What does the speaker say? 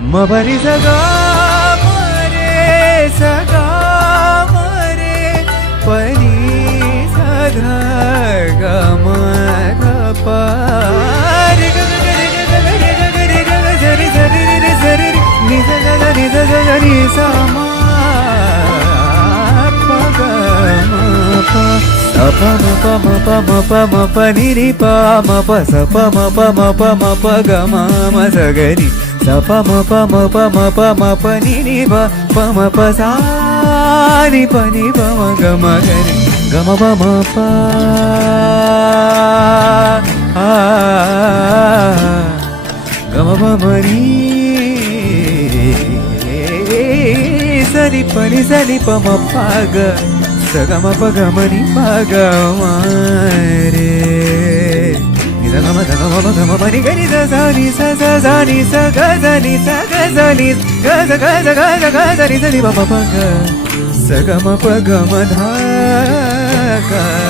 मबरी सगा मरे सगा मरे पनी सधा गम पार सरी सरी रे सरी नि सरी समा प म प म प नि रि प म प स प म प म प म प ग म म स ग रि स प म प म प म प म प नि रि प प म प सा रि प नि प म ग म ग रि ग म प म प आ ग म प म रि स रि प नि स रि प म प ग स ग म प ग म नि प ग म रे नि स ग म ग म ग म प नि ग नि स स नि स स स नि स ग स नि स ग स नि ग स ग स ग स ग स नि स नि प प प ग स ग म प ग म ध ग